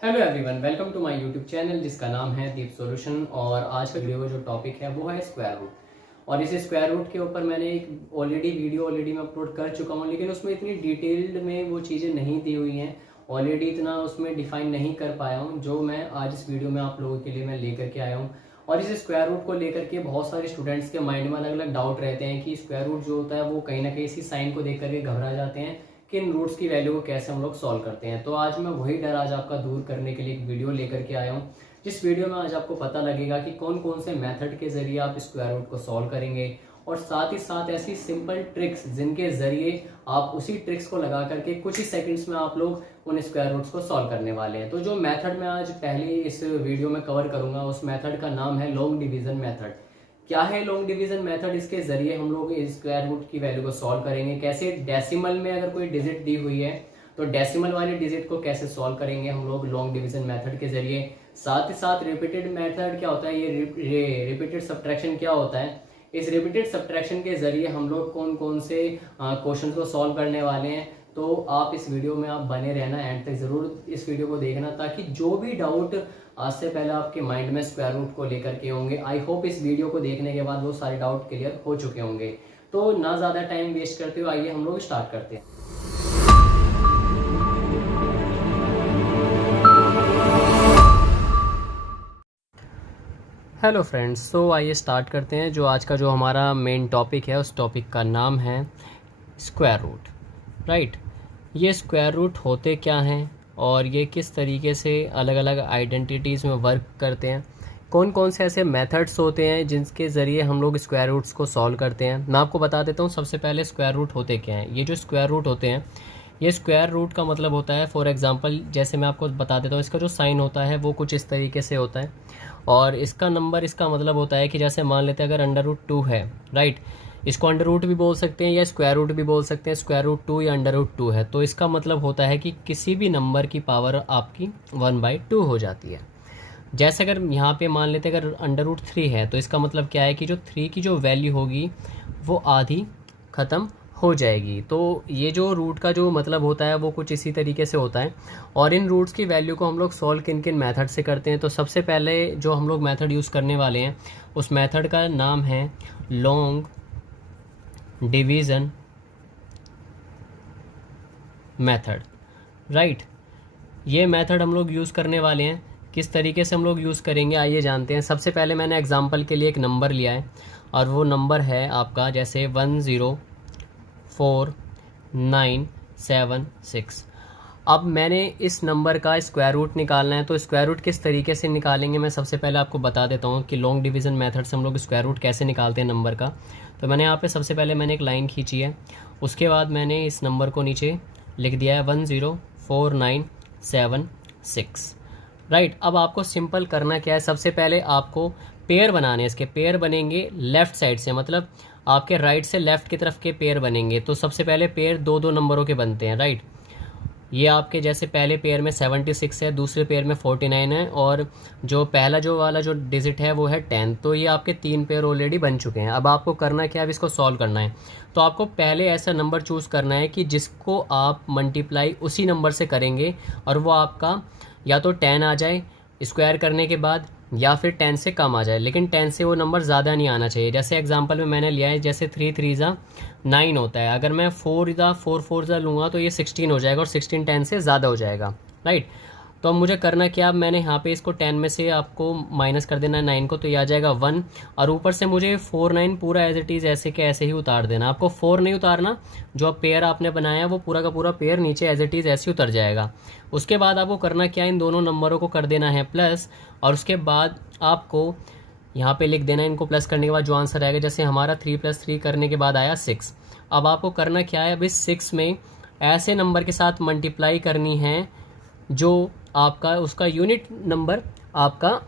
Hello everyone, welcome to my YouTube channel जिसका नाम है दीप सॉल्यूशन। और आज का वीडियो का जो टॉपिक है वो है स्क्वायर रूट। और इस स्क्वायर रूट के ऊपर मैंने एक वीडियो मैं अपलोड कर चुका हूँ, लेकिन उसमें इतनी डिटेल्ड में वो चीज़ें नहीं दी हुई हैं। ऑलरेडी इतना उसमें डिफाइन नहीं कर पाया हूँ जो मैं आज इस वीडियो में आप लोगों के लिए मैं लेकर के आया हूँ। और इस स्क्वायर रूट को लेकर के बहुत सारे स्टूडेंट्स के माइंड में अलग अलग डाउट रहते हैं कि स्क्वायर रूट जो होता है वो कहीं ना कहीं इसी साइन को देख करके घबरा जाते हैं कि इन रूट्स की वैल्यू को कैसे हम लोग सॉल्व करते हैं। तो आज मैं वही डर आज आपका दूर करने के लिए एक वीडियो लेकर के आया हूँ, जिस वीडियो में आज आपको पता लगेगा कि कौन कौन से मेथड के जरिए आप स्क्वायर रूट को सॉल्व करेंगे, और साथ ही साथ ऐसी सिंपल ट्रिक्स जिनके जरिए आप उसी ट्रिक्स को लगा करके कुछ ही सेकंड्स में आप लोग उन स्क्वायर रूट्स को सॉल्व करने वाले हैं। तो जो मेथड मैं आज पहले इस वीडियो में कवर करूंगा उस मेथड का नाम है लॉन्ग डिवीजन मेथड। क्या है लॉन्ग डिवीजन मेथड? इसके जरिए हम लोग स्क्वायर रूट की वैल्यू को सॉल्व करेंगे। कैसे? डेसिमल में अगर कोई डिजिट दी हुई है तो डेसिमल वाले डिजिट को कैसे सॉल्व करेंगे हम लोग लॉन्ग डिवीजन मेथड के जरिए। साथ ही साथ रिपीटेड मेथड क्या होता है, ये रिपीटेड सब्ट्रैक्शन क्या होता है, इस रिपीटेड सब्ट्रैक्शन के जरिए हम लोग कौन कौन से क्वेश्चन को सॉल्व करने वाले हैं। तो आप इस वीडियो में आप बने रहना, एंड तक जरूर इस वीडियो को देखना, ताकि जो भी डाउट आज से पहले आपके माइंड में स्क्वायर रूट को लेकर के होंगे, आई होप इस वीडियो को देखने के बाद वो सारे डाउट क्लियर हो चुके होंगे। तो ना ज़्यादा टाइम वेस्ट करते हुए आइए हम लोग स्टार्ट करते हैं। हेलो फ्रेंड्स, तो आइए स्टार्ट करते हैं। जो आज का जो हमारा मेन टॉपिक है उस टॉपिक का नाम है स्क्वायर रूट, राइट। ये स्क्वायर रूट होते क्या हैं और ये किस तरीके से अलग अलग आइडेंटिटीज़ में वर्क करते हैं, कौन कौन से ऐसे मेथड्स होते हैं जिनके ज़रिए हम लोग स्क्वायर रूट्स को सॉल्व करते हैं। मैं आपको बता देता हूँ सबसे पहले स्क्वायर रूट होते क्या हैं। ये जो स्क्वायर रूट होते हैं, ये स्क्वायर रूट का मतलब होता है, फॉर एग्जांपल जैसे मैं आपको बता देता हूँ, इसका जो साइन होता है वो कुछ इस तरीके से होता है। और इसका नंबर, इसका मतलब होता है कि जैसे मान लेते हैं अगर अंडर रूट 2 है, राइट, इसको अंडर रूट भी बोल सकते हैं या स्क्वायर रूट भी बोल सकते हैं। स्क्वायर रूट 2 या अंडर रूट 2 है तो इसका मतलब होता है कि किसी भी नंबर की पावर आपकी 1/2 हो जाती है। जैसे अगर यहाँ पे मान लेते हैं अगर अंडर रूट 3 है तो इसका मतलब क्या है कि जो 3 की जो वैल्यू होगी वो आधी ख़त्म हो जाएगी। तो ये जो रूट का जो मतलब होता है वो कुछ इसी तरीके से होता है। और इन रूट्स की वैल्यू को हम लोग सॉल्व किन किन मेथड से करते हैं, तो सबसे पहले जो हम लोग मेथड यूज़ करने वाले हैं उस मेथड का नाम है लॉन्ग डिवीज़न मेथड, राइट। ये मेथड हम लोग यूज़ करने वाले हैं। किस तरीके से हम लोग यूज़ करेंगे आइए जानते हैं। सबसे पहले मैंने एग्जांपल के लिए एक नंबर लिया है और वो नंबर है आपका जैसे 104976। अब मैंने इस नंबर का स्क्वायर रूट निकालना है। तो स्क्वायर रूट किस तरीके से निकालेंगे मैं सबसे पहले आपको बता देता हूँ कि लॉन्ग डिवीज़न मेथड से हम लोग स्क्वायर रूट कैसे निकालते हैं नंबर का। तो मैंने यहाँ पे सबसे पहले मैंने एक लाइन खींची है, उसके बाद मैंने इस नंबर को नीचे लिख दिया है 104976, राइट। अब आपको सिंपल करना क्या है, सबसे पहले आपको पेयर बनाने हैं। इसके पेयर बनेंगे लेफ़्ट साइड से, मतलब आपके राइट से लेफ़्ट की तरफ के पेयर बनेंगे। तो सबसे पहले पेयर दो दो नंबरों के बनते हैं, राइट। ये आपके जैसे पहले पेयर में 76 है, दूसरे पेयर में 49 है, और जो पहला जो वाला जो डिजिट है वो है 10। तो ये आपके 3 पेयर ऑलरेडी बन चुके हैं। अब आपको करना क्या है, अब इसको सॉल्व करना है। तो आपको पहले ऐसा नंबर चूज़ करना है कि जिसको आप मल्टीप्लाई उसी नंबर से करेंगे और वो आपका या तो 10 आ जाए स्क्वायर करने के बाद, या फिर 10 से कम आ जाए, लेकिन 10 से वो नंबर ज़्यादा नहीं आना चाहिए। जैसे एग्जांपल में मैंने लिया है, जैसे 3 3 ज़ा 9 होता है, अगर मैं 4 4 ज़ा लूँगा तो ये 16 हो जाएगा और 16 10 से ज़्यादा हो जाएगा, राइट। तो अब मुझे करना क्या, अब मैंने यहाँ पे इसको 10 में से आपको माइनस कर देना है 9 को, तो ये आ जाएगा 1, और ऊपर से मुझे 4 9 पूरा एज इट इज़ ऐसे के ऐसे ही उतार देना। आपको 4 नहीं उतारना, जो पेयर आपने बनाया है वो पूरा का पूरा पेयर नीचे एज इट इज़ ऐसे ही उतर जाएगा। उसके बाद आपको करना क्या, इन दोनों नंबरों को कर देना है प्लस, और उसके बाद आपको यहाँ पे लिख देना है इनको प्लस करने के बाद जो आंसर आएगा। जैसे हमारा 3 + 3 करने के बाद आया 6। अब आपको करना क्या है, अब इस 6 में ऐसे नंबर के साथ मल्टीप्लाई करनी है जो आपका उसका यूनिट नंबर आपका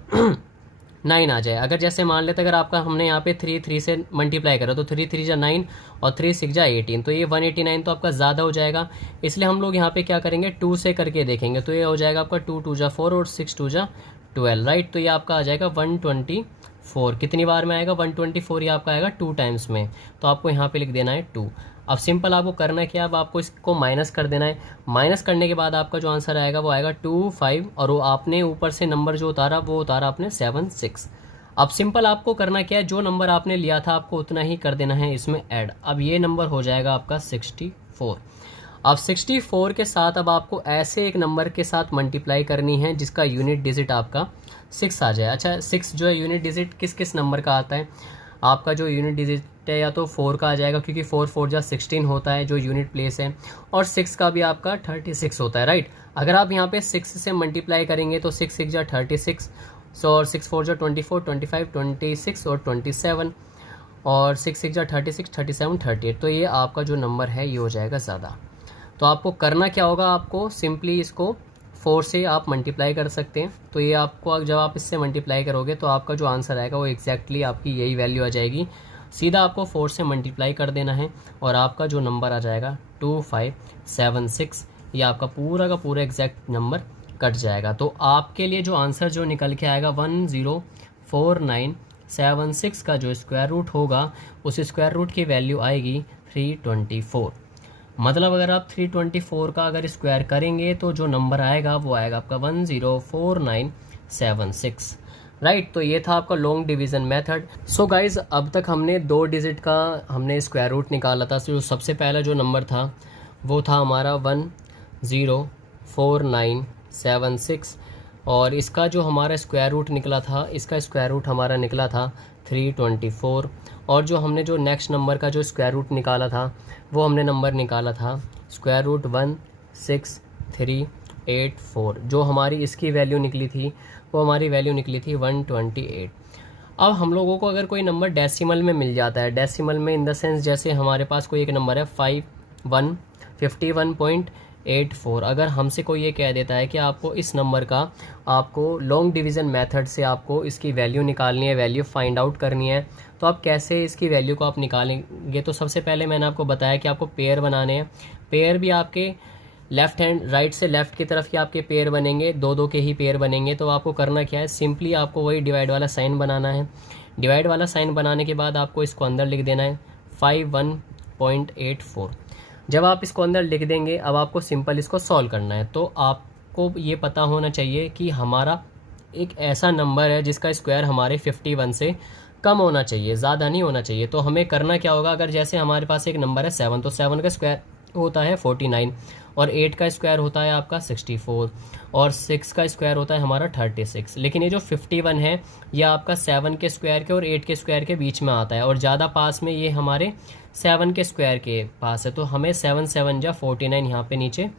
9 आ जाए। अगर जैसे मान लेते अगर आपका हमने यहाँ पे 3 3 से मल्टीप्लाई करा तो 3 3 = 9 और 3 6 = 18, तो ये 189 तो आपका ज़्यादा हो जाएगा। इसलिए हम लोग यहाँ पे क्या करेंगे, 2 से करके देखेंगे। तो ये हो जाएगा आपका 2 2 = 4 और 6 2 = 12, राइट। तो ये आपका आ जाएगा 124। कितनी बार में आएगा 124, ये आपका आएगा 2 टाइम्स में, तो आपको यहाँ पे लिख देना है 2। अब सिंपल आपको करना है क्या, अब आपको इसको माइनस कर देना है। माइनस करने के बाद आपका जो आंसर आएगा वो आएगा 2 5, और वो आपने ऊपर से नंबर जो उतारा वो उतारा आपने 7 6। अब सिंपल आपको करना क्या है, जो नंबर आपने लिया था आपको उतना ही कर देना है इसमें ऐड। अब ये नंबर हो जाएगा आपका 64। अब 64 के साथ अब आपको ऐसे एक नंबर के साथ मल्टीप्लाई करनी है जिसका यूनिट डिजिट आपका 6 आ जाए। अच्छा 6 जो है यूनिट डिजिट किस किस नंबर का आता है, आपका जो यूनिट डिजिट है या तो 4 का आ जाएगा, क्योंकि 4 4 जा 16 होता है जो यूनिट प्लेस है, और 6 का भी आपका 36 होता है, राइट। अगर आप यहाँ पे 6 से मल्टीप्लाई करेंगे तो 6 6 जा 36, सो और 6 4 जा 24 25 26 और 27, और 6 6 जा 36 37 38, तो ये आपका जो नंबर है ये हो जाएगा ज़्यादा। तो आपको करना क्या होगा, आपको सिंपली इसको 4 से आप मल्टीप्लाई कर सकते हैं। तो ये आपको जब आप इससे मल्टीप्लाई करोगे तो आपका जो आंसर आएगा वो एग्जैक्टली आपकी यही वैल्यू आ जाएगी। सीधा आपको 4 से मल्टीप्लाई कर देना है और आपका जो नंबर आ जाएगा 2576, ये आपका पूरा का पूरा एग्जैक्ट नंबर कट जाएगा। तो आपके लिए जो आंसर जो निकल के आएगा 104976 का जो स्क्वायर रूट होगा उस स्क्वायर रूट की वैल्यू आएगी 324। मतलब अगर आप 324 का अगर स्क्वायर करेंगे तो जो नंबर आएगा वो आएगा आपका 104976, राइट। तो ये था आपका long division method. So guys अब तक हमने 2 डिजिट का हमने स्क्वायर रूट निकाला था। जो सबसे पहला जो नंबर था वो था हमारा 104976, और इसका जो हमारा स्क्वायर रूट निकला था, इसका स्क्वायर रूट हमारा निकला था 324। और जो हमने जो नेक्स्ट नंबर का जो स्क्वायर रूट निकाला था वो हमने नंबर निकाला था स्क्वायर रूट 16384। जो हमारी इसकी वैल्यू निकली थी वो हमारी वैल्यू निकली थी 128। अब हम लोगों को अगर कोई नंबर डेसिमल में मिल जाता है, डेसिमल में इन द सेंस जैसे हमारे पास कोई एक नंबर है 51.84, अगर हमसे कोई ये कह देता है कि आपको इस नंबर का आपको लॉन्ग डिवीज़न मेथड से आपको इसकी वैल्यू निकालनी है, वैल्यू फाइंड आउट करनी है, तो आप कैसे इसकी वैल्यू को आप निकालेंगे। तो सबसे पहले मैंने आपको बताया कि आपको पेयर बनाने हैं। पेयर भी आपके लेफ्ट हैंड राइट से लेफ्ट की तरफ ही आपके पेयर बनेंगे, 2 2 के ही पेयर बनेंगे। तो आपको करना क्या है, सिंपली आपको वही डिवाइड वाला साइन बनाना है। डिवाइड वाला साइन बनाने के बाद आपको इसको अंदर लिख देना है 51.84। जब आप इसको अंदर लिख देंगे अब आपको सिंपल इसको सॉल्व करना है। तो आपको ये पता होना चाहिए कि हमारा एक ऐसा नंबर है जिसका स्क्वायर हमारे 51 से कम होना चाहिए, ज़्यादा नहीं होना चाहिए। तो हमें करना क्या होगा, अगर जैसे हमारे पास एक नंबर है 7, तो 7 का स्क्वायर होता है 49, और 8 का स्क्वायर होता है आपका 64, और 6 का स्क्वायर होता है हमारा 36। लेकिन ये जो 51 है ये आपका 7 के स्क्वायर के और 8 के स्क्वायर के बीच में आता है, और ज़्यादा पास में ये हमारे 7 के स्क्वायर के पास है। तो हमें 7 7 जा 49 यहाँ पे नीचे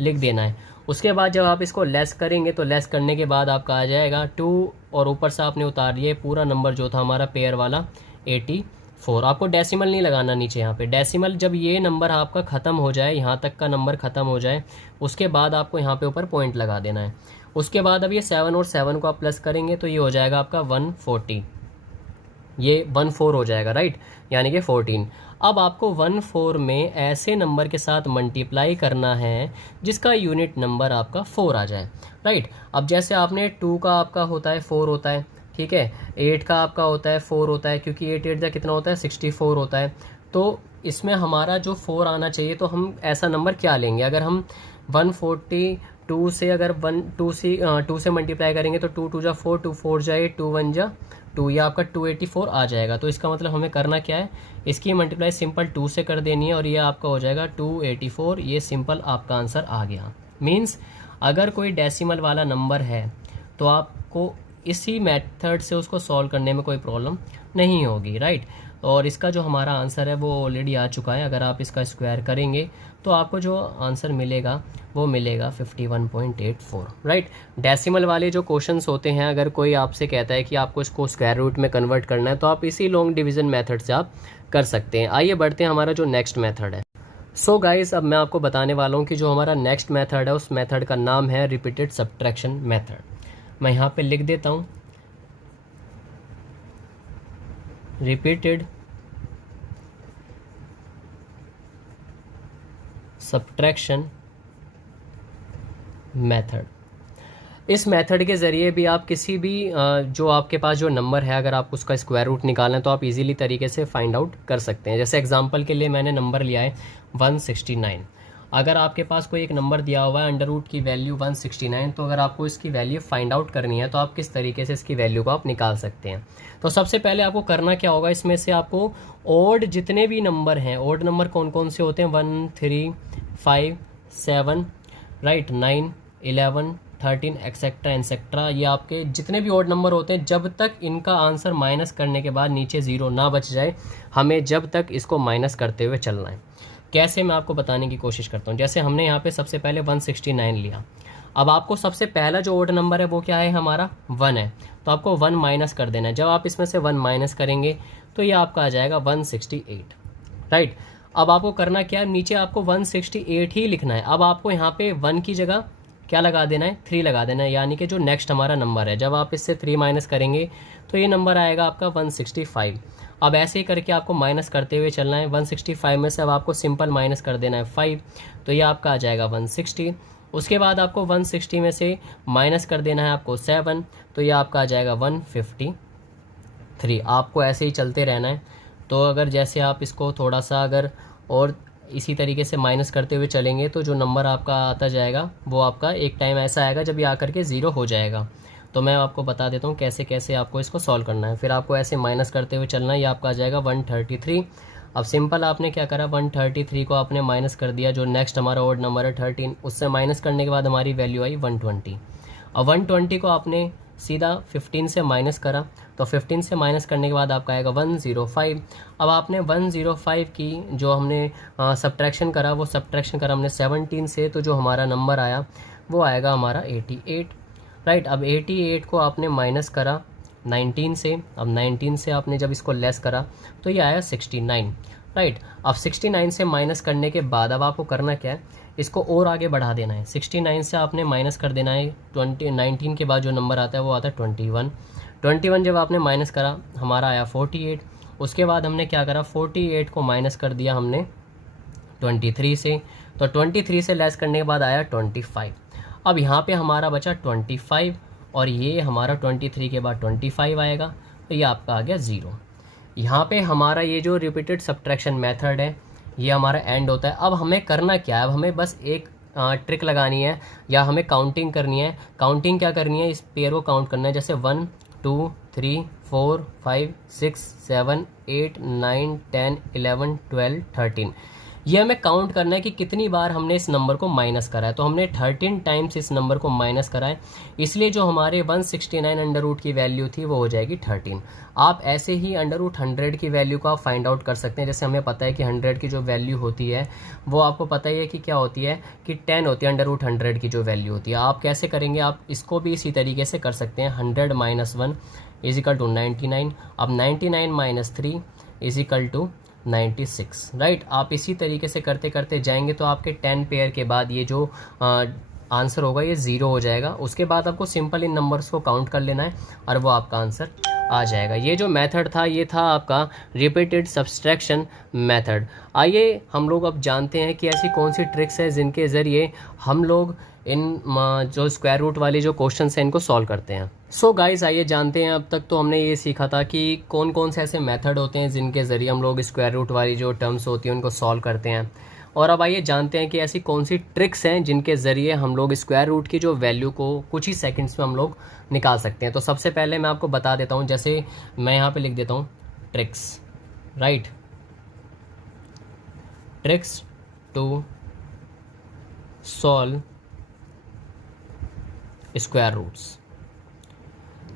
लिख देना है। उसके बाद जब आप इसको लेस करेंगे तो लेस करने के बाद आपका आ जाएगा 2, और ऊपर से आपने उतार दिए पूरा नंबर जो था हमारा पेयर वाला 84। आपको डेसिमल नहीं लगाना नीचे यहाँ पे। डेसिमल जब ये नंबर आपका ख़त्म हो जाए, यहाँ तक का नंबर ख़त्म हो जाए, उसके बाद आपको यहाँ पे ऊपर पॉइंट लगा देना है। उसके बाद अब ये 7 और 7 को आप प्लस करेंगे तो ये हो जाएगा आपका 140, ये 14 हो जाएगा, राइट, यानी कि 14। अब आपको 14 में ऐसे नंबर के साथ मल्टीप्लाई करना है जिसका यूनिट नंबर आपका 4 आ जाए, राइट। अब जैसे आपने 2 का आपका होता है 4 होता है, ठीक है, 8 का आपका होता है 4 होता है, क्योंकि 8 8 का कितना होता है 64 होता है। तो इसमें हमारा जो 4 आना चाहिए, तो हम ऐसा नंबर क्या लेंगे, अगर हम 142 से अगर 2 से मल्टीप्लाई करेंगे तो 2 2 जा 4, 2 4 जा 8, 2 1 जा 2, ये आपका 284 आ जाएगा। तो इसका मतलब हमें करना क्या है, इसकी मल्टीप्लाई सिंपल 2 से कर देनी है और ये आपका हो जाएगा 284। ये सिंपल आपका आंसर आ गया। मीन्स अगर कोई डेसिमल वाला नंबर है तो आपको इसी मेथड से उसको सॉल्व करने में कोई प्रॉब्लम नहीं होगी, राइट। और इसका जो हमारा आंसर है वो ऑलरेडी आ चुका है। अगर आप इसका स्क्वायर करेंगे तो आपको जो आंसर मिलेगा वो मिलेगा 51.84, राइट। डेसिमल वाले जो क्वेश्चंस होते हैं, अगर कोई आपसे कहता है कि आपको इसको स्क्वायर रूट में कन्वर्ट करना है तो आप इसी लॉन्ग डिवीज़न मेथड से आप कर सकते हैं। आइए बढ़ते हैं हमारा जो नेक्स्ट मेथड है। सो गाइस अब मैं आपको बताने वाला हूँ कि जो हमारा नेक्स्ट मेथड है उस मेथड का नाम है रिपीटेड सब्ट्रैक्शन मेथड। मैं यहाँ पे लिख देता हूँ रिपीटेड सब्ट्रैक्शन मेथड। इस मेथड के ज़रिए भी आप किसी भी जो आपके पास जो नंबर है, अगर आप उसका स्क्वायर रूट निकालना है तो आप इजीली तरीके से फाइंड आउट कर सकते हैं। जैसे एग्जांपल के लिए मैंने नंबर लिया है 169। अगर आपके पास कोई एक नंबर दिया हुआ है अंडर रूट की वैल्यू 169, तो अगर आपको इसकी वैल्यू फाइंड आउट करनी है तो आप किस तरीके से इसकी वैल्यू को आप निकाल सकते हैं। तो सबसे पहले आपको करना क्या होगा, इसमें से आपको ओड जितने भी नंबर हैं, ओड नंबर कौन कौन से होते हैं, 1 3 5 7 राइट, 9 11 13 एक्सेट्रा एक्सेट्रा, ये आपके जितने भी ओड नंबर होते हैं, जब तक इनका आंसर माइनस करने के बाद नीचे ज़ीरो ना बच जाए, हमें जब तक इसको माइनस करते हुए चलना है। कैसे, मैं आपको बताने की कोशिश करता हूँ। जैसे हमने यहाँ पे सबसे पहले 169 लिया। अब आपको सबसे पहला जो ओड नंबर है वो क्या है, हमारा 1 है, तो आपको 1 माइनस कर देना है। जब आप इसमें से 1 माइनस करेंगे तो ये आपका आ जाएगा 168 राइट। अब आपको करना क्या है, नीचे आपको 168 ही लिखना है। अब आपको यहाँ पे 1 की जगह क्या लगा देना है, 3 लगा देना है, यानी कि जो नेक्स्ट हमारा नंबर है, जब आप इससे 3 माइनस करेंगे तो ये नंबर आएगा आपका 165। अब ऐसे ही करके आपको माइनस करते हुए चलना है। 165 में से अब आपको सिंपल माइनस कर देना है 5, तो ये आपका आ जाएगा 160। उसके बाद आपको 160 में से माइनस कर देना है आपको 7, तो ये आपका आ जाएगा 153। आपको ऐसे ही चलते रहना है। तो अगर जैसे आप इसको थोड़ा सा अगर और इसी तरीके से माइनस करते हुए चलेंगे तो जो नंबर आपका आता जाएगा वो आपका एक टाइम ऐसा आएगा जब ये आकर के ज़ीरो हो जाएगा। तो मैं आपको बता देता हूँ कैसे कैसे आपको इसको सॉल्व करना है। फिर आपको ऐसे माइनस करते हुए चलना है, ये आपका आ जाएगा 133। अब सिंपल आपने क्या करा, 133 को आपने माइनस कर दिया, जो नेक्स्ट हमारा ओड नंबर है 13, उससे माइनस करने के बाद हमारी वैल्यू आई 120। अब 120 को आपने सीधा 15 से माइनस करा, तो 15 से माइनस करने के बाद आपका आएगा 105। अब आपने 105 की जो हमने सब्ट्रैक्शन करा, वो सब्ट्रैक्शन करा हमने 17 से, तो जो हमारा नंबर आया वो आएगा हमारा 88 राइट। अब 88 को आपने माइनस करा 19 से, अब 19 से आपने जब इसको लेस करा तो ये आया 69 राइट। अब 69 से माइनस करने के बाद अब आपको करना क्या है, इसको और आगे बढ़ा देना है। 69 से आपने माइनस कर देना है 19 के बाद जो नंबर आता है वो आता है 21 जब आपने माइनस करा हमारा आया 48। उसके बाद हमने क्या करा, 48 को माइनस कर दिया हमने 23 से, तो 23 से लेस करने के बाद आया 25। अब यहाँ पे हमारा बचा 25 और ये हमारा 23 के बाद 25 आएगा, तो ये आपका आ गया 0। यहाँ पे हमारा ये जो रिपीटेड सब्ट्रैक्शन मेथड है ये हमारा एंड होता है। अब हमें करना क्या है, अब हमें बस एक ट्रिक लगानी है या हमें काउंटिंग करनी है। काउंटिंग क्या करनी है, इस पेयर को काउंट करना है, जैसे 1 2 3 4 5 6 7 8 9 10 11 12 13, ये हमें काउंट करना है कि कितनी बार हमने इस नंबर को माइनस करा है। तो हमने 13 टाइम्स इस नंबर को माइनस करा है, इसलिए जो हमारे 169 अंडर रूट की वैल्यू थी वो हो जाएगी 13। आप ऐसे ही अंडर रूट 100 की वैल्यू को आप फाइंड आउट कर सकते हैं। जैसे हमें पता है कि 100 की जो वैल्यू होती है वो आपको पता ही है कि क्या होती है, कि 10 होती है अंडर रूट 100 की जो वैल्यू होती है। आप कैसे करेंगे, आप इसको भी इसी तरीके से कर सकते हैं। 100 - 1 इजिकल टू 99। अब 99 - 3 इजिकल टू 96 राइट। आप इसी तरीके से करते करते जाएंगे तो आपके 10 पेयर के बाद ये जो आंसर होगा ये 0 हो जाएगा। उसके बाद आपको सिंपल इन नंबर्स को काउंट कर लेना है और वो आपका आंसर आ जाएगा। ये जो मेथड था ये था आपका रिपीटेड सब्सट्रैक्शन मेथड। आइए हम लोग अब जानते हैं कि ऐसी कौन सी ट्रिक्स है जिनके ज़रिए हम लोग इन जो स्क्वायर रूट वाले जो क्वेश्चन हैं इनको सॉल्व करते हैं। सो गाइस आइए जानते हैं। अब तक तो हमने ये सीखा था कि कौन कौन से ऐसे मेथड होते हैं जिनके ज़रिए हम लोग स्क्वायर रूट वाली जो टर्म्स होती हैं उनको सॉल्व करते हैं। और अब आइए जानते हैं कि ऐसी कौन सी ट्रिक्स हैं जिनके ज़रिए हम लोग स्क्वायर रूट की जो वैल्यू को कुछ ही सेकंड्स में हम लोग निकाल सकते हैं। तो सबसे पहले मैं आपको बता देता हूँ, जैसे मैं यहाँ पे लिख देता हूँ tricks right, tricks to solve square roots.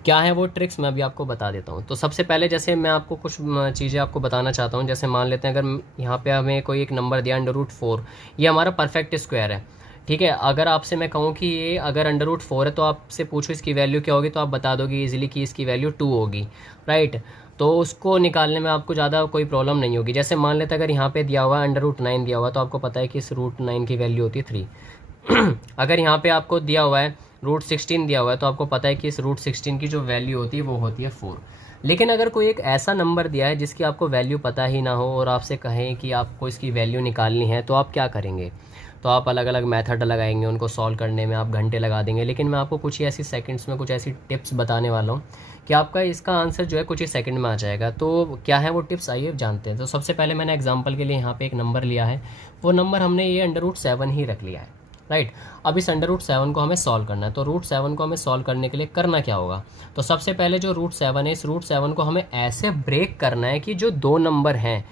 क्या है वो ट्रिक्स, मैं अभी आपको बता देता हूँ। तो सबसे पहले जैसे मैं आपको कुछ चीज़ें आपको बताना चाहता हूँ। जैसे मान लेते हैं अगर यहाँ पे हमें कोई एक नंबर दिया √4, ये हमारा परफेक्ट स्क्वायर है, ठीक है। अगर आपसे मैं कहूँ कि ये अगर √4 है तो आपसे पूछो इसकी वैल्यू क्या होगी, तो आप बता दोगे ईजिली कि इसकी वैल्यू 2 होगी राइट। तो उसको निकालने में आपको ज़्यादा कोई प्रॉब्लम नहीं होगी। जैसे मान लेते हैं अगर यहाँ पे दिया हुआ है √9 दिया हुआ, तो आपको पता है कि इस √9 की वैल्यू होती है 3। अगर यहाँ पे आपको दिया हुआ है √16 दिया हुआ है, तो आपको पता है कि इस √16 की जो वैल्यू होती है वो होती है 4। लेकिन अगर कोई एक ऐसा नंबर दिया है जिसकी आपको वैल्यू पता ही ना हो और आपसे कहें कि आपको इसकी वैल्यू निकालनी है, तो आप क्या करेंगे? तो आप अलग अलग मेथड लगाएंगे, उनको सॉल्व करने में आप घंटे लगा देंगे। लेकिन मैं आपको कुछ ही ऐसी सेकंड्स में कुछ ऐसी टिप्स बताने वाला हूँ कि आपका इसका आंसर जो है कुछ ही सेकंड में आ जाएगा। तो क्या है वो टिप्स, आइए जानते हैं। तो सबसे पहले मैंने एग्जांपल के लिए यहाँ पे एक नंबर लिया है, वो नंबर हमने ये √7 ही रख लिया है, राइट। अब इस √7 को हमें सॉल्व करना है। तो √7 को हमें सॉल्व करने के लिए करना क्या होगा? तो सबसे पहले जो √7 है, इस √7 को हमें ऐसे ब्रेक करना है कि जो दो नंबर हैं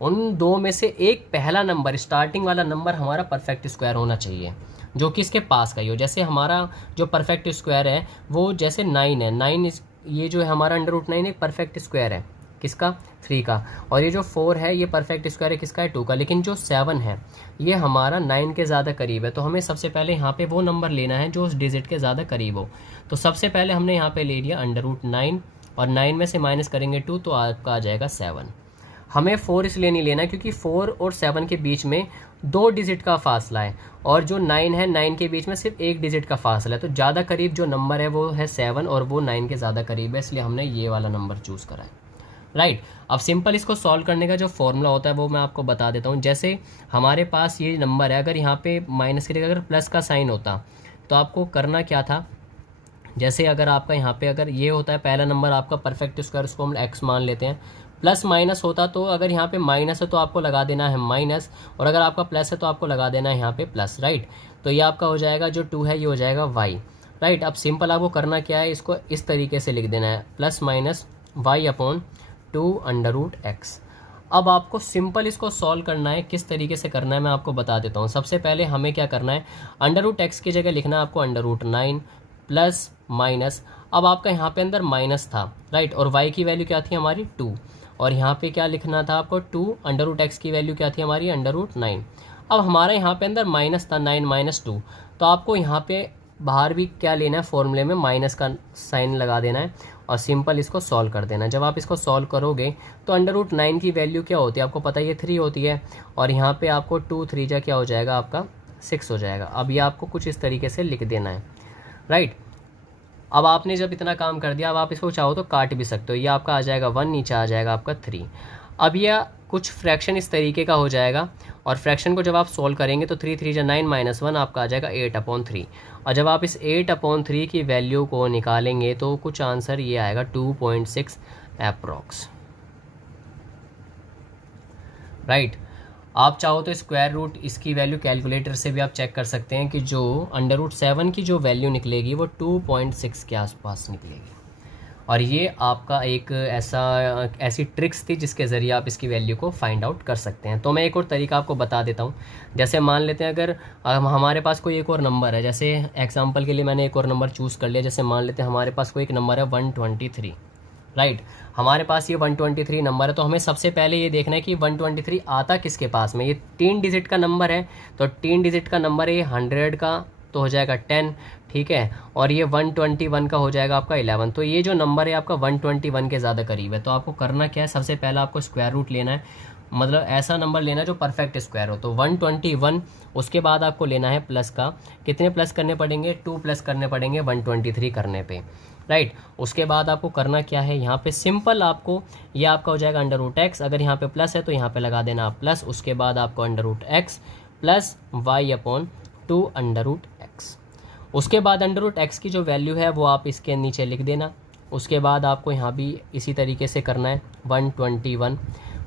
उन दो में से एक पहला नंबर, स्टार्टिंग वाला नंबर हमारा परफेक्ट स्क्वायर होना चाहिए, जो कि इसके पास का ही हो। जैसे हमारा जो परफेक्ट स्क्वायर है वो जैसे 9 है, 9 ये जो है हमारा √9 एक परफेक्ट स्क्वायर है, किसका? 3 का। और ये जो 4 है ये परफेक्ट स्क्वायर है, किसका है? 2 का। लेकिन जो 7 है ये हमारा 9 के ज़्यादा करीब है। तो हमें सबसे पहले यहाँ पे वो नंबर लेना है जो उस डिजिट के ज़्यादा करीब हो। तो सबसे पहले हमने यहाँ पे ले लिया √9 और 9 में से माइनस करेंगे 2 तो आपका आ जाएगा 7। हमें 4 इसलिए नहीं लेना क्योंकि 4 और 7 के बीच में 2 डिजिट का फासला है और जो 9 है 9 के बीच में सिर्फ 1 डिजिट का फासला है। तो ज़्यादा करीब जो नंबर है वो है 7 और वो 9 के ज़्यादा करीब है, इसलिए हमने ये वाला नंबर चूज़ करा है, राइट। अब सिंपल इसको सॉल्व करने का जो फॉर्मूला होता है वो मैं आपको बता देता हूँ। जैसे हमारे पास ये नंबर है, अगर यहाँ पे माइनस की जगह अगर प्लस का साइन होता तो आपको करना क्या था? जैसे अगर आपका यहाँ पे अगर ये होता है पहला नंबर आपका परफेक्ट स्क्वायर, उसको हम x मान लेते हैं, प्लस माइनस होता तो अगर यहाँ पे माइनस है तो आपको लगा देना है माइनस, और अगर आपका प्लस है तो आपको लगा देना है यहाँ पे प्लस, राइट। तो ये आपका हो जाएगा जो 2 है ये हो जाएगा y, राइट। अब सिंपल आपको करना क्या है, इसको इस तरीके से लिख देना है +-y/2√x। अब आपको सिंपल इसको सॉल्व करना है, किस तरीके से करना है मैं आपको बता देता हूँ। सबसे पहले हमें क्या करना है, √x की जगह लिखना है आपको √9 प्लस माइनस। अब आपका यहाँ पे अंदर माइनस था, राइट, और y की वैल्यू क्या थी हमारी 2, और यहाँ पे क्या लिखना था आपको 2, √x की वैल्यू क्या थी हमारी √9। अब हमारा यहाँ पे अंदर माइनस था 9 - 2, तो आपको यहाँ पे बाहर भी क्या लेना है, फॉर्मूले में माइनस का साइन लगा देना है और सिंपल इसको सॉल्व कर देना है। जब आप इसको सॉल्व करोगे तो √9 की वैल्यू क्या होती है आपको पता है, ये 3 होती है, और यहाँ पे आपको 2 3 जा क्या हो जाएगा आपका 6 हो जाएगा। अब ये आपको कुछ इस तरीके से लिख देना है, राइट। अब आपने जब इतना काम कर दिया, अब आप इसको चाहो तो काट भी सकते हो। ये आपका आ जाएगा 1, नीचे आ जाएगा आपका 3। अब यह कुछ फ्रैक्शन इस तरीके का हो जाएगा, और फ्रैक्शन को जब आप सॉल्व करेंगे तो 3 3 9 -1 आपका आ जाएगा 8/3। और जब आप इस 8/3 की वैल्यू को निकालेंगे तो कुछ आंसर ये आएगा 2.6 अप्रॉक्स, राइट। आप चाहो तो स्क्वायर रूट इसकी वैल्यू कैलकुलेटर से भी आप चेक कर सकते हैं कि जो √7 की जो वैल्यू निकलेगी वो 2.6 के आसपास निकलेगी। और ये आपका एक ऐसी ट्रिक्स थी जिसके ज़रिए आप इसकी वैल्यू को फाइंड आउट कर सकते हैं। तो मैं एक और तरीका आपको बता देता हूँ। जैसे मान लेते हैं अगर हमारे पास कोई एक और नंबर है, जैसे एग्जांपल के लिए मैंने एक और नंबर चूज़ कर लिया। जैसे मान लेते हैं हमारे पास कोई एक नंबर है 123, राइट। हमारे पास ये 123 नंबर है, तो हमें सबसे पहले ये देखना है कि 123 आता किसके पास में। ये 3 डिजिट का नंबर है, तो 3 डिजिट का नंबर है, ये 100 का तो हो जाएगा 10, ठीक है, और ये 121 का हो जाएगा आपका 11। तो ये जो नंबर है आपका 121 के ज़्यादा करीब है। तो आपको करना क्या है, सबसे पहला आपको स्क्वायर रूट लेना है, मतलब ऐसा नंबर लेना है जो परफेक्ट स्क्वायर हो। तो 121, उसके बाद आपको लेना है प्लस का, कितने प्लस करने पड़ेंगे, 2 प्लस करने पड़ेंगे 123 करने पे, राइट। उसके बाद आपको करना क्या है, यहाँ पे सिंपल आपको ये आपका हो जाएगा √x, अगर यहाँ पे प्लस है तो यहाँ पे लगा देना आप प्लस, उसके बाद आपको √x प्लस y/2 √x। उसके बाद √x की जो वैल्यू है वो आप इसके नीचे लिख देना। उसके बाद आपको यहाँ भी इसी तरीके से करना है 121,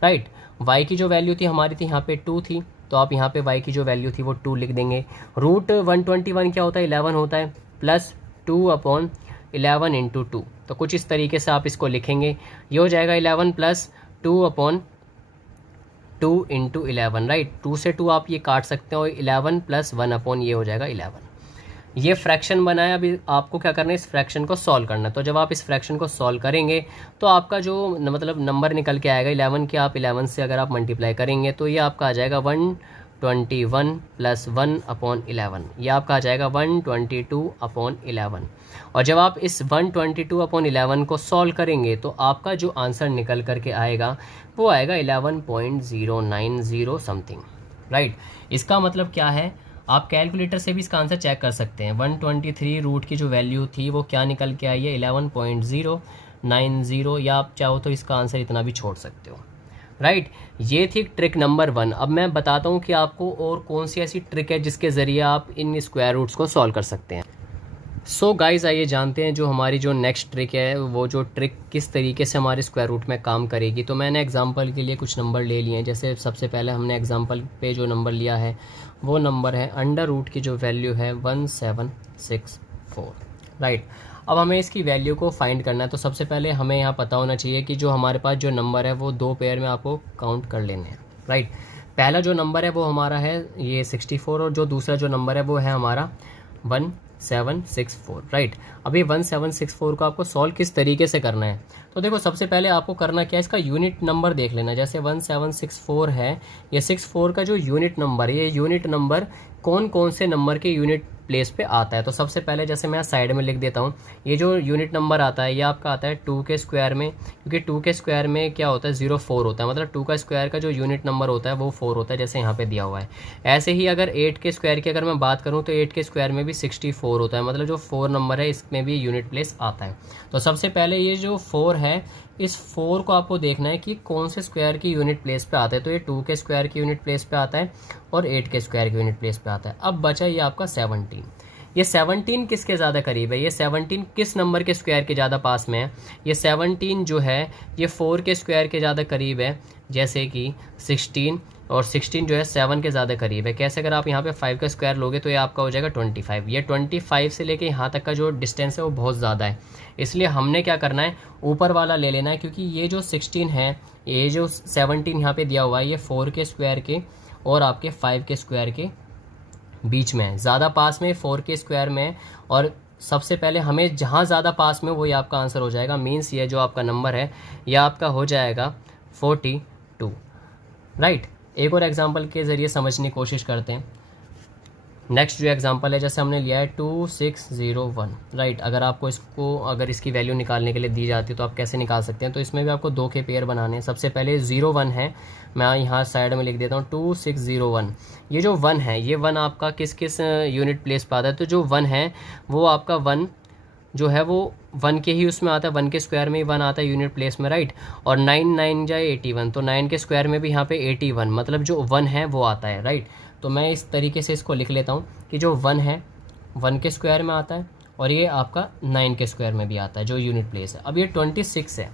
राइट। y की जो वैल्यू थी हमारी थी यहाँ पे 2 थी, तो आप यहाँ पे y की जो वैल्यू थी वो 2 लिख देंगे। √121 क्या होता है, 11 होता है, प्लस 2/11 × 2, तो कुछ इस तरीके से आप इसको लिखेंगे। ये हो जाएगा 11 प्लस 2/2 × 11, राइट। 2 से 2 आप ये काट सकते हो, 11 प्लस 1/, ये हो जाएगा 11। ये फ्रैक्शन बना है, अभी आपको क्या करना है, इस फ्रैक्शन को सॉल्व करना है। तो जब आप इस फ्रैक्शन को सॉल्व करेंगे तो आपका जो मतलब नंबर निकल के आएगा 11 के, आप 11 से अगर आप मल्टीप्लाई करेंगे तो ये आपका आ जाएगा 121 प्लस 1/11, ये आपका आ जाएगा 122/11। और जब आप इस 122/11 को सॉल्व करेंगे तो आपका जो आंसर निकल करके आएगा वो आएगा 11.090 समथिंग, राइट। इसका मतलब क्या है, आप कैलकुलेटर से भी इसका आंसर चेक कर सकते हैं। 123 रूट की जो वैल्यू थी वो क्या निकल के आई है, 90, या आप चाहो तो इसका आंसर इतना भी छोड़ सकते हो, राइट। ये थी ट्रिक नंबर 1। अब मैं बताता हूँ कि आपको और कौन सी ऐसी ट्रिक है जिसके ज़रिए आप इन स्क्वायर रूट्स को सॉल्व कर सकते हैं। सो गाइज़, आइए जानते हैं जो हमारी जो नेक्स्ट ट्रिक है, वो जो ट्रिक किस तरीके से हमारे स्क्वायर रूट में काम करेगी। तो मैंने एग्जांपल के लिए कुछ नंबर ले लिए हैं। जैसे सबसे पहले हमने एग्जांपल पे जो नंबर लिया है वो नंबर है अंडर रूट की जो वैल्यू है 1764, राइट। अब हमें इसकी वैल्यू को फाइंड करना है। तो सबसे पहले हमें यहाँ पता होना चाहिए कि जो हमारे पास जो नंबर है वो 2 पेयर में आपको काउंट कर लेने हैं, राइट। पहला जो नंबर है वो हमारा है ये 64, और जो दूसरा जो नंबर है वो है हमारा 1764, राइट। अभी 1764 को आपको सॉल्व किस तरीके से करना है, तो देखो सबसे पहले आपको करना क्या है, इसका यूनिट नंबर देख लेना। जैसे 1764 है, ये 64 का जो यूनिट नंबर है, ये यूनिट नंबर कौन कौन से नंबर के यूनिट प्लेस पे आता है। तो सबसे पहले जैसे मैं साइड में लिख देता हूँ, ये जो यूनिट नंबर आता है ये आपका आता है 2 के स्क्वायर में, क्योंकि 2 के स्क्वायर में क्या होता है 04 होता है, मतलब 2 का स्क्वायर का जो यूनिट नंबर होता है वो 4 होता है, जैसे यहाँ पे दिया हुआ है। ऐसे ही अगर 8 के स्क्वायर की अगर मैं बात करूँ तो 8 के स्क्वायर में भी 64 होता है, मतलब जो 4 नंबर है इसमें भी यूनिट प्लेस आता है। तो सबसे पहले ये जो 4 है, इस 4 को आपको देखना है कि कौन से स्क्वायर की यूनिट प्लेस पे आता है। तो ये 2 के स्क्वायर की यूनिट प्लेस पे आता है और 8 के स्क्वायर की यूनिट प्लेस पे आता है। अब बचा ये आपका 17। ये 17 किसके ज़्यादा करीब है, ये 17 किस नंबर के स्क्वायर के ज़्यादा पास में है, ये 17 जो है ये 4 के स्क्वायर के ज़्यादा करीब है, जैसे कि 16, और 16 जो है 7 के ज़्यादा करीब है। कैसे, अगर आप यहाँ पे 5 का स्क्वायर लोगे तो ये आपका हो जाएगा 25। ये 25 से लेके यहाँ तक का जो डिस्टेंस है वो बहुत ज़्यादा है, इसलिए हमने क्या करना है, ऊपर वाला ले लेना है। क्योंकि ये जो 16 है, ये जो 17 यहाँ पे दिया हुआ है, ये 4 के स्क्वायर के और आपके 5 के स्क्वायर के बीच में है, ज़्यादा पास में 4 के स्क्वायर में। और सबसे पहले हमें जहाँ ज़्यादा पास में वही आपका आंसर हो जाएगा। मीन्स ये जो आपका नंबर है ये आपका हो जाएगा 42, राइट। एक और एग्जांपल के ज़रिए समझने की कोशिश करते हैं। नेक्स्ट जो एग्जांपल है, जैसे हमने लिया है 2601, राइट। अगर आपको इसको अगर इसकी वैल्यू निकालने के लिए दी जाती है तो आप कैसे निकाल सकते हैं। तो इसमें भी आपको 2 के पेयर बनाने हैं। सबसे पहले 01 है, मैं यहाँ साइड में लिख देता हूँ 2601। ये जो 1 है, ये 1 आपका किस किस यूनिट प्लेस पर आता है। तो जो 1 है वो आपका 1 जो है वो 1 के ही उसमें आता है, 1 के स्क्वायर में ही 1 आता है यूनिट प्लेस में, राइट। और 9 9 जाए 81, तो 9 के स्क्वायर में भी यहाँ पे 81, मतलब जो 1 है वो आता है, राइट। तो मैं इस तरीके से इसको लिख लेता हूँ कि जो 1 है 1 के स्क्वायर में आता है और ये आपका 9 के स्क्वायर में भी आता है जो यूनिट प्लेस है। अब ये 26 है,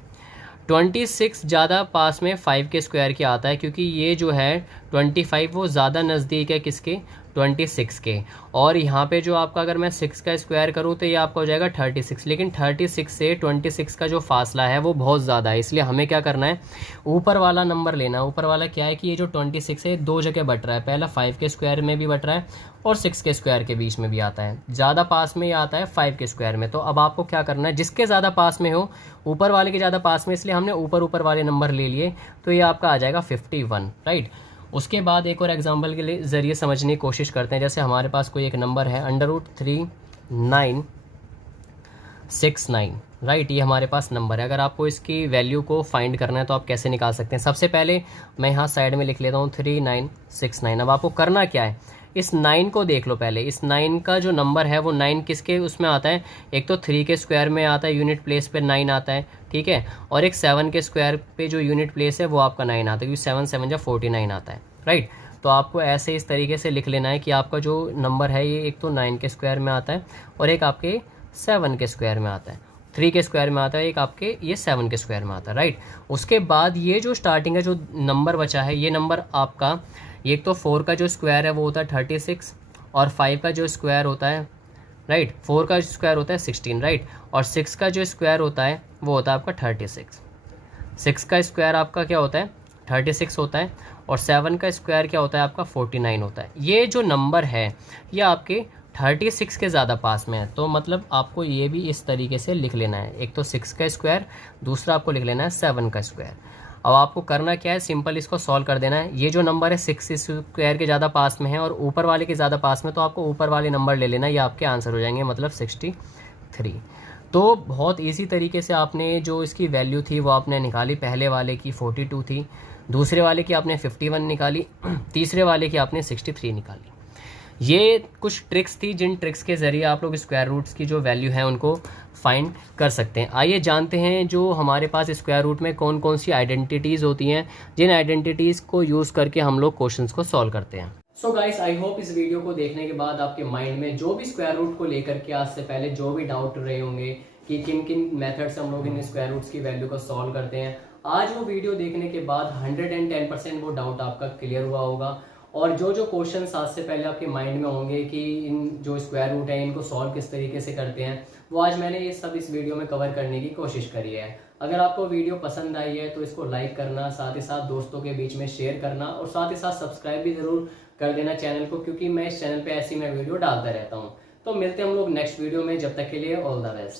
26 ज़्यादा पास में 5 के स्क्वायर के आता है, क्योंकि ये जो है 25 वो ज़्यादा नज़दीक है किसके, 26 के। और यहाँ पे जो आपका अगर मैं 6 का स्क्वायर करूँ तो ये आपका हो जाएगा 36, लेकिन 36 से 26 का जो फासला है वो बहुत ज़्यादा है, इसलिए हमें क्या करना है, ऊपर वाला नंबर लेना है। ऊपर वाला क्या है कि ये जो 26 है 2 जगह बट रहा है, पहला 5 के स्क्वायर में भी बट रहा है और 6 के स्क्वायर के बीच में भी आता है। ज़्यादा पास में ये आता है 5 के स्क्वायर में। तो अब आपको क्या करना है, जिसके ज़्यादा पास में हो, ऊपर वाले के ज़्यादा पास में, इसलिए हमने ऊपर वाले नंबर ले लिए, तो ये आपका आ जाएगा 51, राइट। उसके बाद एक और एग्जांपल के लिए ज़रिए समझने की कोशिश करते हैं। जैसे हमारे पास कोई एक नंबर है √3969, राइट। ये हमारे पास नंबर है। अगर आपको इसकी वैल्यू को फाइंड करना है तो आप कैसे निकाल सकते हैं। सबसे पहले मैं यहाँ साइड में लिख लेता हूँ 3969। अब आपको करना क्या है, इस 9 को देख लो पहले। इस 9 का जो नंबर है वो 9 किसके उसमें आता है, एक तो 3 के स्क्वायर में आता है, यूनिट प्लेस पे 9 आता है, ठीक है। और एक 7 के स्क्वायर पे जो यूनिट प्लेस है वो आपका 9 आता है, क्योंकि 7 7 जा 49 आता है, राइट। तो आपको ऐसे इस तरीके से लिख लेना है कि आपका जो नंबर है ये एक तो 9 के स्क्वायर में आता है और एक आपके 7 के स्क्वायर में आता है, 3 के स्क्वायर में आता है, एक आपके ये 7 के स्क्वायर में आता है, राइट। उसके बाद ये जो स्टार्टिंग है, जो नंबर बचा है, ये नंबर आपका, एक तो 4 का जो स्क्वायर है वो होता है 36 और 5 का जो स्क्वायर होता है, राइट, 4 का स्क्वायर होता है 16, राइट। और 6 का जो स्क्वायर होता है वो होता है आपका 36। 6 का स्क्वायर आपका क्या होता है 36 होता है, और 7 का स्क्वायर क्या होता है आपका 49 होता है। ये जो नंबर है ये आपके 36 के ज़्यादा पास में है, तो मतलब आपको ये भी इस तरीके से लिख लेना है। एक तो 6 का स्क्वायर, दूसरा आपको लिख लेना है 7 का स्क्वायर। अब आपको करना क्या है, सिंपल इसको सॉल्व कर देना है। ये जो नंबर है 6 स्क्वायर के ज़्यादा पास में है और ऊपर वाले के ज़्यादा पास में, तो आपको ऊपर वाले नंबर ले लेना है, ये आपके आंसर हो जाएंगे, मतलब 63। तो बहुत इजी तरीके से आपने जो इसकी वैल्यू थी वो आपने निकाली। पहले वाले की 42 थी, दूसरे वाले की आपने 51 निकाली, तीसरे वाले की आपने 63 निकाली। ये कुछ ट्रिक्स थी जिन ट्रिक्स के ज़रिए आप लोग स्क्वायर रूट्स की जो वैल्यू है उनको फाइंड कर सकते हैं। आइए जानते हैं जो हमारे पास स्क्वायर रूट में कौन कौन सी आइडेंटिटीज़ होती हैं, जिन आइडेंटिटीज़ को यूज़ करके हम लोग क्वेश्चंस को सॉल्व करते हैं। सो गाइस, आई होप इस वीडियो को देखने के बाद आपके माइंड में जो भी स्क्वायर रूट को लेकर के आज से पहले जो भी डाउट रहे होंगे कि किन किन मेथड से हम लोग इन स्क्वायर रूट्स की वैल्यू को सॉल्व करते हैं, आज वो वीडियो देखने के बाद 110% वो डाउट आपका क्लियर हुआ होगा। और जो जो क्वेश्चन आज से पहले आपके माइंड में होंगे कि इन जो स्क्वायर रूट है इनको सॉल्व किस तरीके से करते हैं, वो आज मैंने ये सब इस वीडियो में कवर करने की कोशिश करी है। अगर आपको वीडियो पसंद आई है तो इसको लाइक करना, साथ ही साथ दोस्तों के बीच में शेयर करना और साथ ही साथ सब्सक्राइब भी ज़रूर कर देना चैनल को, क्योंकि मैं इस चैनल पे ऐसी मैं वीडियो डालता रहता हूँ। तो मिलते हैं हम लोग नेक्स्ट वीडियो में, जब तक के लिए ऑल द बेस्ट।